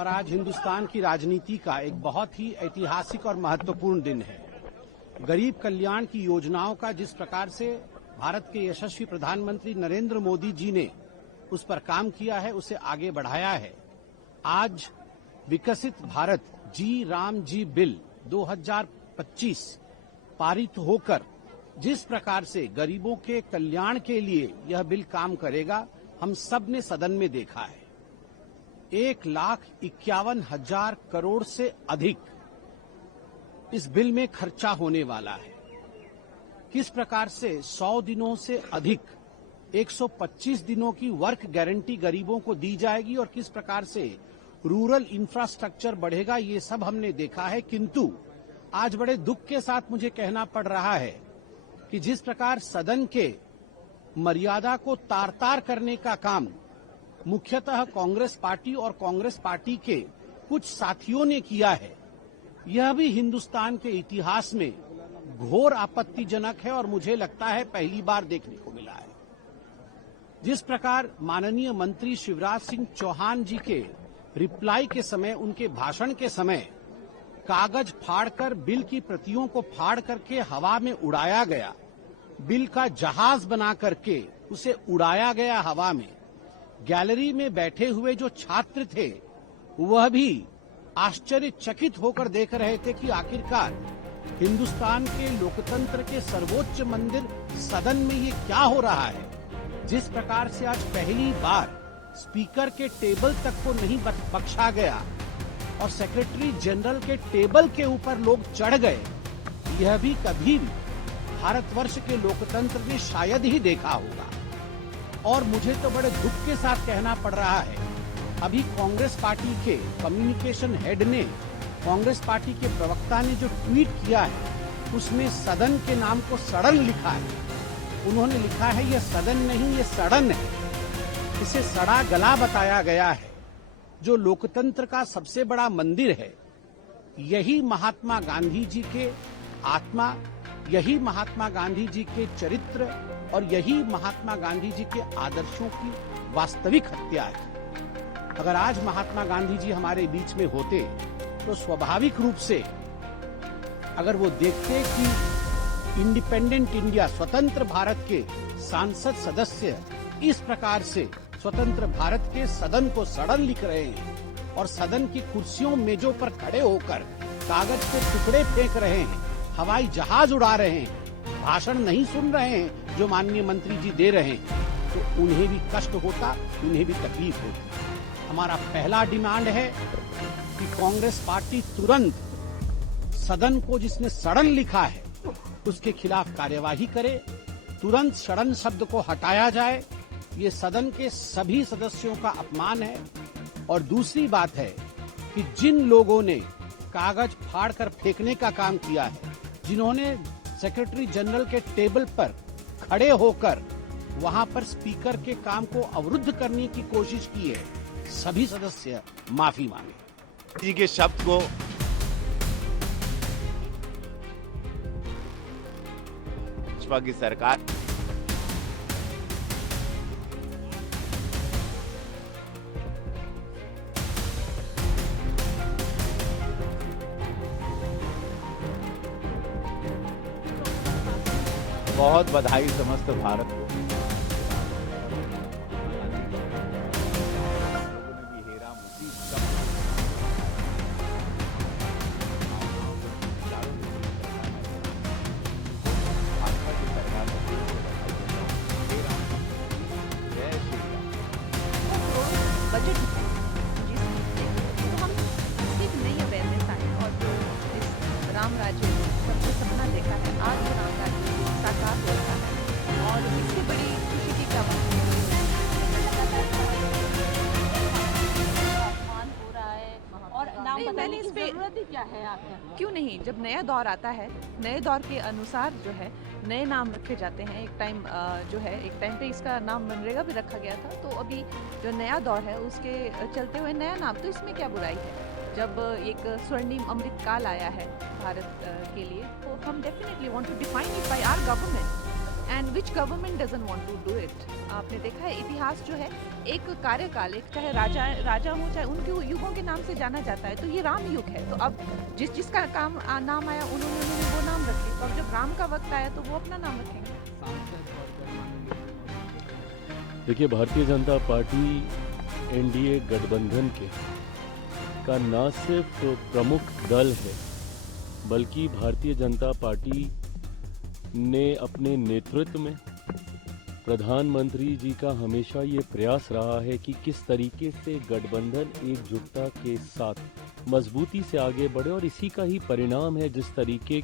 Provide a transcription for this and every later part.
और आज हिंदुस्तान की राजनीति का एक बहुत ही ऐतिहासिक और महत्वपूर्ण दिन है। गरीब कल्याण की योजनाओं का जिस प्रकार से भारत के यशस्वी प्रधानमंत्री नरेंद्र मोदी जी ने उस पर काम किया है, उसे आगे बढ़ाया है। आज विकसित भारत जी राम जी बिल 2025 पारित होकर जिस प्रकार से गरीबों के कल्याण के लिए यह बिल काम करेगा, हम सब ने सदन में देखा है। 1,51,000 करोड़ से अधिक इस बिल में खर्चा होने वाला है। किस प्रकार से 100 दिनों से अधिक 125 दिनों की वर्क गारंटी गरीबों को दी जाएगी और किस प्रकार से रूरल इंफ्रास्ट्रक्चर बढ़ेगा, ये सब हमने देखा है। किंतु आज बड़े दुख के साथ मुझे कहना पड़ रहा है कि जिस प्रकार सदन के मर्यादा को तार तार करने का काम मुख्यतः कांग्रेस पार्टी और कांग्रेस पार्टी के कुछ साथियों ने किया है, यह भी हिंदुस्तान के इतिहास में घोर आपत्तिजनक है और मुझे लगता है पहली बार देखने को मिला है। जिस प्रकार माननीय मंत्री शिवराज सिंह चौहान जी के रिप्लाई के समय, उनके भाषण के समय कागज फाड़कर बिल की प्रतियों को फाड़ करके हवा में उड़ाया गया, बिल का जहाज बना करके उसे उड़ाया गया हवा में। गैलरी में बैठे हुए जो छात्र थे वह भी आश्चर्यचकित होकर देख रहे थे कि आखिरकार हिंदुस्तान के लोकतंत्र के सर्वोच्च मंदिर सदन में ये क्या हो रहा है। जिस प्रकार से आज पहली बार स्पीकर के टेबल तक को नहीं बख्शा गया और सेक्रेटरी जनरल के टेबल के ऊपर लोग चढ़ गए, यह भी कभी भी भारतवर्ष के लोकतंत्र ने शायद ही देखा होगा। और मुझे तो बड़े दुख के साथ कहना पड़ रहा है, अभी कांग्रेस पार्टी के कम्युनिकेशन हेड ने, कांग्रेस पार्टी के प्रवक्ता ने जो ट्वीट किया है उसमें सदन के नाम को सड़न लिखा है। उन्होंने लिखा है यह सदन नहीं, ये सड़न है। इसे सड़ा गला बताया गया है। जो लोकतंत्र का सबसे बड़ा मंदिर है, यही महात्मा गांधी जी के आत्मा, यही महात्मा गांधी जी के चरित्र और यही महात्मा गांधी जी के आदर्शों की वास्तविक हत्या है। अगर आज महात्मा गांधी जी हमारे बीच में होते तो स्वाभाविक रूप से अगर वो देखते कि इंडिपेंडेंट इंडिया, स्वतंत्र भारत के सांसद सदस्य इस प्रकार से स्वतंत्र भारत के सदन को सड़न लिख रहे हैं और सदन की कुर्सियों मेजों पर खड़े होकर कागज के टुकड़े फेंक रहे हैं, हवाई जहाज उड़ा रहे हैं, भाषण नहीं सुन रहे हैं जो माननीय मंत्री जी दे रहे हैं, तो उन्हें भी कष्ट होता, उन्हें भी तकलीफ होती। हमारा पहला डिमांड है कि कांग्रेस पार्टी तुरंत सदन को जिसने सड़न लिखा है उसके खिलाफ कार्यवाही करे, तुरंत सड़न शब्द को हटाया जाए। ये सदन के सभी सदस्यों का अपमान है। और दूसरी बात है कि जिन लोगों ने कागज फाड़कर फेंकने का काम किया है, जिन्होंने सेक्रेटरी जनरल के टेबल पर खड़े होकर वहां पर स्पीकर के काम को अवरुद्ध करने की कोशिश की है, सभी सदस्य माफी मांगे। जी के शब्द को भाजपा की सरकार बहुत बधाई समस्त भारत को। बजट तो हम एक नई अवेयरनेस आए और जो इस राम राज्य सबसे सपना देखा है, आज वो राम राज्य साकार हो रहा है और इससे बड़ी खुशी की क्या बात है। हो रहा है और नाम बताने की जरूरत ही क्या है आपको? क्यों नहीं, जब नया दौर आता है, नए दौर के अनुसार जो है नए नाम रखे जाते हैं। एक टाइम जो है, एक टाइम पे इसका नाम मनरेगा भी रखा गया था, तो अभी जो नया दौर है उसके चलते हुए नया नाम, तो इसमें क्या बुराई है। जब एक स्वर्णिम अमृत काल आया है भारत के लिए, तो हम definitely want to define it by our government and which government doesn't want to do it. आपने देखा है इतिहास जो है एक कार्यकाल, एक चाहे राजा हो चाहे उनके युगों के नाम से जाना जाता है। तो ये राम युग है, तो अब जिसका नाम आया उन्होंने वो नाम रखे, और जब राम का वक्त आया तो वो अपना नाम रखेंगे। देखिए, भारतीय जनता पार्टी एनडीए गठबंधन का न सिर्फ प्रमुख दल है, बल्कि भारतीय जनता पार्टी ने अपने नेतृत्व में प्रधानमंत्री जी का हमेशा ये प्रयास रहा है कि किस तरीके से गठबंधन एकजुटता के साथ मजबूती से आगे बढ़े, और इसी का ही परिणाम है जिस तरीके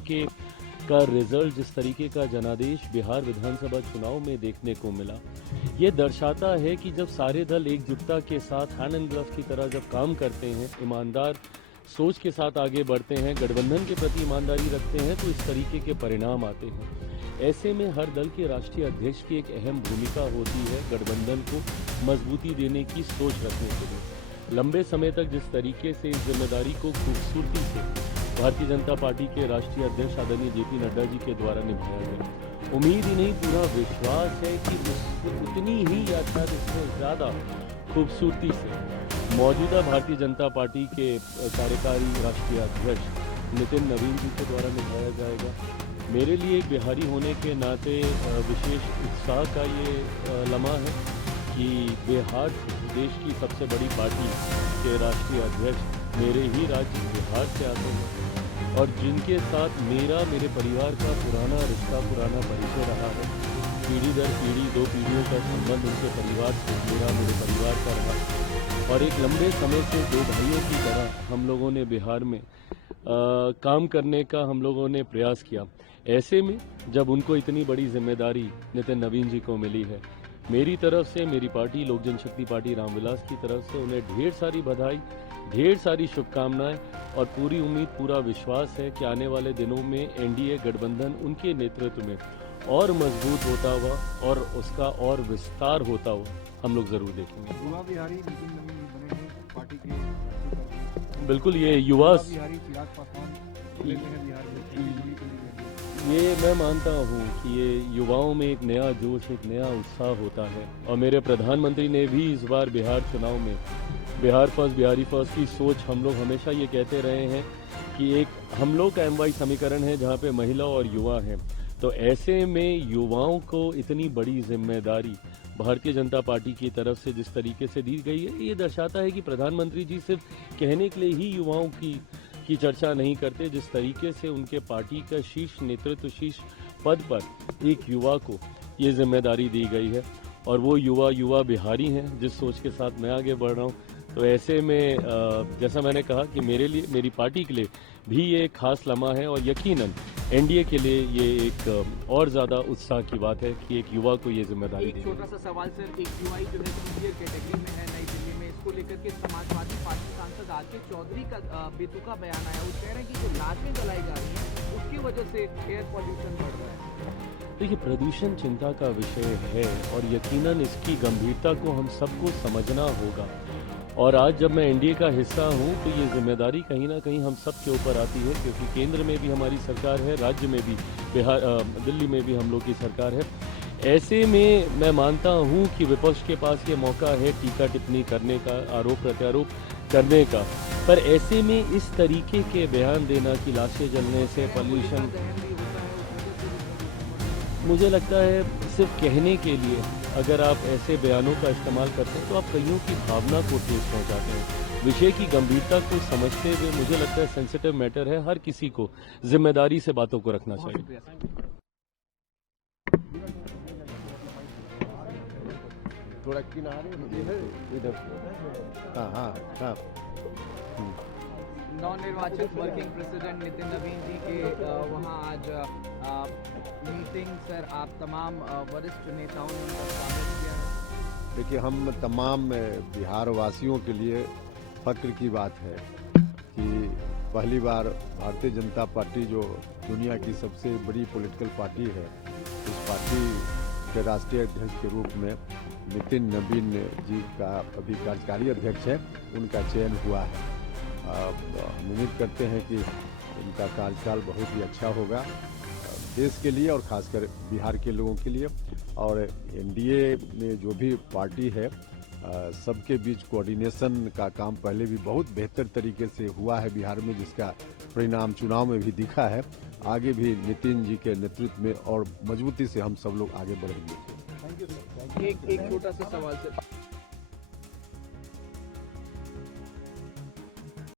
का रिजल्ट, जिस तरीके का जनादेश बिहार विधानसभा चुनाव में देखने को मिला। ये दर्शाता है कि जब सारे दल एकजुटता के साथ हैंड एंड ग्लव की तरह जब काम करते हैं, ईमानदार सोच के साथ आगे बढ़ते हैं, गठबंधन के प्रति ईमानदारी रखते हैं, तो इस तरीके के परिणाम आते हैं। ऐसे में हर दल के राष्ट्रीय अध्यक्ष की एक अहम भूमिका होती है गठबंधन को मजबूती देने की सोच रखने के लिए। लंबे समय तक जिस तरीके से इस जिम्मेदारी को खूबसूरती से भारतीय जनता पार्टी के राष्ट्रीय अध्यक्ष आदरणीय जेपी नड्डा जी के द्वारा निभाया गया, उम्मीद ही नहीं पूरा विश्वास है कि उतनी ही या शायद इससे ज़्यादा खूबसूरती से मौजूदा भारतीय जनता पार्टी के कार्यकारी राष्ट्रीय अध्यक्ष नितिन नवीन जी के द्वारा निभाया जाएगा। मेरे लिए एक बिहारी होने के नाते विशेष उत्साह का ये लम्हा है कि बिहार देश की सबसे बड़ी पार्टी के राष्ट्रीय अध्यक्ष मेरे ही राज्य बिहार से आते हैं, और जिनके साथ मेरे परिवार का पुराना रिश्ता, पुराना परिचय रहा है। पीढ़ी दर पीढ़ी 2 पीढ़ियों का संबंध उनके परिवार से मेरे परिवार का रहा, और एक लंबे समय से 2 भाइयों की तरह हम लोगों ने बिहार में काम करने का हम लोगों ने प्रयास किया। ऐसे में जब उनको इतनी बड़ी जिम्मेदारी नितिन नवीन जी को मिली है, मेरी तरफ से, मेरी पार्टी लोक जनशक्ति पार्टी रामविलास की तरफ से उन्हें ढेर सारी बधाई, ढेर सारी शुभकामनाएं, और पूरी उम्मीद, पूरा विश्वास है कि आने वाले दिनों में एनडीए गठबंधन उनके नेतृत्व में और मजबूत होता हुआ और उसका और विस्तार होता हुआ हम लोग जरूर देखेंगे। युवा बिहारी नितिन नवीन बने पार्टी के, बिल्कुल, ये युवा बिहारी चिराग पासवान बिहार में, ये मैं मानता हूँ कि ये युवाओं में एक नया जोश, एक नया उत्साह होता है, और मेरे प्रधानमंत्री ने भी इस बार बिहार चुनाव में बिहार फर्स्ट, बिहारी फर्स्ट की सोच, हम लोग हमेशा ये कहते रहे हैं कि एक हम लोग का MY समीकरण है जहाँ पे महिला और युवा हैं। तो ऐसे में युवाओं को इतनी बड़ी जिम्मेदारी भारतीय जनता पार्टी की तरफ से जिस तरीके से दी गई है, ये दर्शाता है कि प्रधानमंत्री जी सिर्फ कहने के लिए ही युवाओं की चर्चा नहीं करते। जिस तरीके से उनके पार्टी का शीर्ष नेतृत्व, शीर्ष पद पर एक युवा को ये जिम्मेदारी दी गई है, और वो युवा बिहारी हैं जिस सोच के साथ मैं आगे बढ़ रहा हूँ। तो ऐसे में जैसा मैंने कहा कि मेरे लिए, मेरी पार्टी के लिए भी ये एक खास लम्हा है, और यकीनन एनडीए के लिए ये एक और ज़्यादा उत्साह की बात है कि एक युवा को ये जिम्मेदारी दी। छोटा सा सवाल सर, एक युवा जो है सीनियर कैटेगरी में है नई दिल्ली में, इसको लेकर के समाजवादी पार्टी सांसद आरके चौधरी का बेतुका बयान आया। वो कह रहे हैं कि जो लाशें जलाई जा रही हैं उसकी वजह से एयर पॉल्यूशन बढ़ रहा है। देखिए, प्रदूषण चिंता का विषय है, और यकीनन इसकी गंभीरता को हम सबको समझना होगा। और आज जब मैं एनडीए का हिस्सा हूं, तो ये जिम्मेदारी कहीं ना कहीं हम सब के ऊपर आती है, क्योंकि केंद्र में भी हमारी सरकार है, राज्य में भी, दिल्ली में भी हम लोग की सरकार है। ऐसे में मैं मानता हूं कि विपक्ष के पास ये मौका है टीका टिप्पणी करने का, आरोप प्रत्यारोप करने का, पर ऐसे में इस तरीके के बयान देना कि लाशें जलने से पॉल्यूशन, मुझे लगता है सिर्फ कहने के लिए अगर आप ऐसे बयानों का इस्तेमाल करते हैं तो आप कईयों की भावना को ठेस पहुंचाते हैं। विषय की गंभीरता को समझते हुए मुझे लगता है सेंसिटिव मैटर है, हर किसी को जिम्मेदारी से बातों को रखना चाहिए। थोड़ा किनारे इधर, हाँ। नवनिर्वाचित वर्किंग प्रेसिडेंट नितिन नवीन जी के वहाँ आज मीटिंग, सर आप तमाम वरिष्ठ नेताओं ने उनका स्वागत किया है। देखिए, हम तमाम बिहार वासियों के लिए फक्र की बात है कि पहली बार भारतीय जनता पार्टी, जो दुनिया की सबसे बड़ी पॉलिटिकल पार्टी है, इस पार्टी के राष्ट्रीय अध्यक्ष के रूप में नितिन नवीन जी का अभी कार्यकारी अध्यक्ष है, उनका चयन हुआ है। हम उम्मीद करते हैं कि उनका कार्यकाल बहुत ही अच्छा होगा। देश के लिए और खासकर बिहार के लोगों के लिए। और एनडीए में जो भी पार्टी है सबके बीच कोऑर्डिनेशन का काम पहले भी बहुत बेहतर तरीके से हुआ है बिहार में, जिसका परिणाम चुनाव में भी दिखा है। आगे भी नितिन जी के नेतृत्व में और मजबूती से हम सब लोग आगे बढ़ेंगे। एक छोटा सा सवाल सर,